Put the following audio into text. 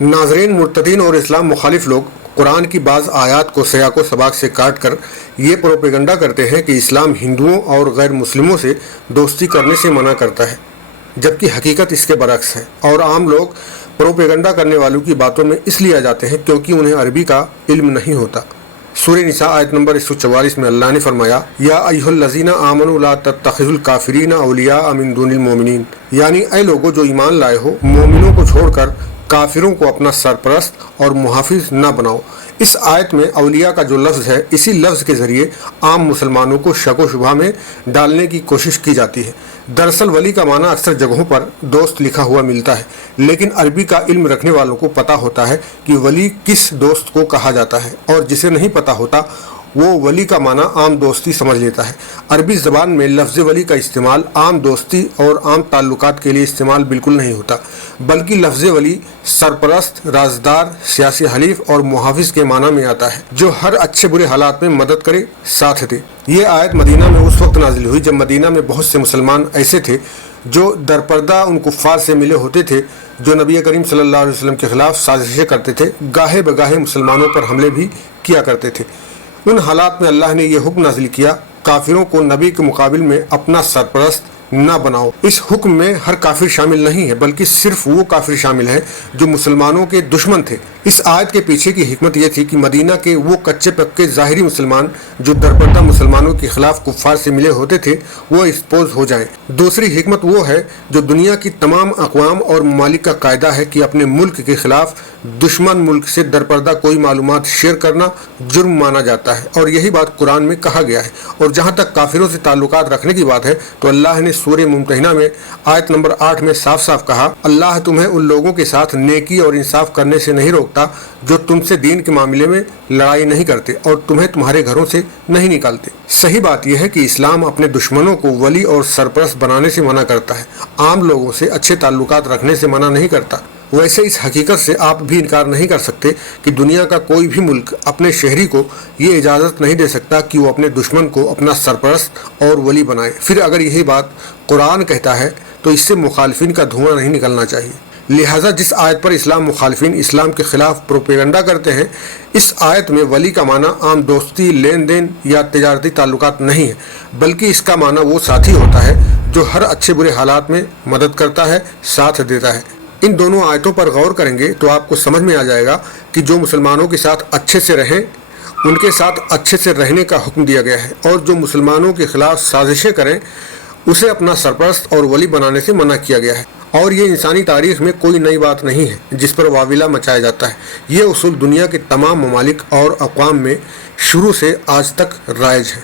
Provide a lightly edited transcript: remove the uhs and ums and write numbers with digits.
ناظرین، مرتدین اور اسلام مخالف لوگ قرآن کی بعض آیات کو سیاق و سباق سے کاٹ کر یہ پروپیگنڈا کرتے ہیں کہ اسلام ہندوؤں اور غیر مسلموں سے دوستی کرنے سے منع کرتا ہے، جبکہ حقیقت اس کے برعکس ہے، اور عام لوگ پروپیگنڈا کرنے والوں کی باتوں میں اس لیے آ جاتے ہیں کیونکہ انہیں عربی کا علم نہیں ہوتا۔ سورہ نساء آیت نمبر 144 میں اللہ نے فرمایا، یا ایھا الذین آمنوا لا تتخذوا الکافرین اولیاء من دون المؤمنین، یعنی اے لوگو جو ایمان لائے ہو، مومنوں کو چھوڑ کر کافروں کو اپنا سرپرست اور محافظ نہ بناؤ۔ اس آیت میں اولیاء کا جو لفظ ہے، اسی لفظ کے ذریعے عام مسلمانوں کو شک و شبہ میں ڈالنے کی کوشش کی جاتی ہے۔ دراصل ولی کا معنی اکثر جگہوں پر دوست لکھا ہوا ملتا ہے، لیکن عربی کا علم رکھنے والوں کو پتہ ہوتا ہے کہ ولی کس دوست کو کہا جاتا ہے، اور جسے نہیں پتہ ہوتا وہ ولی کا معنی عام دوستی سمجھ لیتا ہے۔ عربی زبان میں لفظ ولی کا استعمال عام دوستی اور عام تعلقات کے لیے استعمال بالکل نہیں ہوتا، بلکہ لفظ ولی سرپرست، رازدار، سیاسی حلیف اور محافظ کے معنی میں آتا ہے، جو ہر اچھے برے حالات میں مدد کرے، ساتھ دے۔ یہ آیت مدینہ میں اس وقت نازل ہوئی جب مدینہ میں بہت سے مسلمان ایسے تھے جو درپردہ ان کفار سے ملے ہوتے تھے جو نبی کریم صلی اللہ علیہ وسلم کے خلاف سازشیں کرتے تھے، گاہے بگاہے مسلمانوں پر حملے بھی کیا کرتے تھے۔ ان حالات میں اللہ نے یہ حکم نازل کیا، کافروں کو نبی کے مقابل میں اپنا سرپرست نہ بناؤ۔ اس حکم میں ہر کافر شامل نہیں ہے، بلکہ صرف وہ کافر شامل ہیں جو مسلمانوں کے دشمن تھے۔ اس آیت کے پیچھے کی حکمت یہ تھی کہ مدینہ کے وہ کچے پکے ظاہری مسلمان جو درپردہ مسلمانوں کے خلاف کفار سے ملے ہوتے تھے وہ ایکسپوز ہو جائیں۔ دوسری حکمت وہ ہے جو دنیا کی تمام اقوام اور ممالک کا قاعدہ ہے کہ اپنے ملک کے خلاف دشمن ملک سے درپردہ کوئی معلومات شیئر کرنا جرم مانا جاتا ہے، اور یہی بات قرآن میں کہا گیا ہے۔ اور جہاں تک کافروں سے تعلقات رکھنے کی بات ہے تو اللہ نے سورہ ممتحنہ میں آیت نمبر 8 میں صاف صاف کہا، اللہ تمہیں ان لوگوں کے ساتھ نیکی اور انصاف کرنے سے نہیں روکتا جو تم سے دین کے معاملے میں لڑائی نہیں کرتے اور تمہیں تمہارے گھروں سے نہیں نکالتے۔ صحیح بات یہ ہے کہ اسلام اپنے دشمنوں کو ولی اور سرپرست بنانے سے منع کرتا ہے، عام لوگوں سے اچھے تعلقات رکھنے سے منع نہیں کرتا۔ ویسے اس حقیقت سے آپ بھی انکار نہیں کر سکتے کہ دنیا کا کوئی بھی ملک اپنے شہری کو یہ اجازت نہیں دے سکتا کہ وہ اپنے دشمن کو اپنا سرپرست اور ولی بنائے۔ پھر اگر یہی بات قرآن کہتا ہے تو اس سے مخالفین کا دھواں نہیں نکلنا چاہیے۔ لہٰذا جس آیت پر اسلام مخالفین اسلام کے خلاف پروپیگنڈا کرتے ہیں، اس آیت میں ولی کا معنی عام دوستی، لین دین یا تجارتی تعلقات نہیں ہے، بلکہ اس کا معنی وہ ساتھی ہوتا ہے جو ہر اچھے برے حالات میں مدد کرتا ہے، ساتھ دیتا ہے۔ ان دونوں آیتوں پر غور کریں گے تو آپ کو سمجھ میں آ جائے گا کہ جو مسلمانوں کے ساتھ اچھے سے رہیں ان کے ساتھ اچھے سے رہنے کا حکم دیا گیا ہے، اور جو مسلمانوں کے خلاف سازشیں کریں اسے اپنا سرپرست اور ولی بنانے سے منع کیا گیا ہے۔ اور یہ انسانی تاریخ میں کوئی نئی بات نہیں ہے جس پر واویلا مچایا جاتا ہے، یہ اصول دنیا کے تمام ممالک اور اقوام میں شروع سے آج تک رائج ہے۔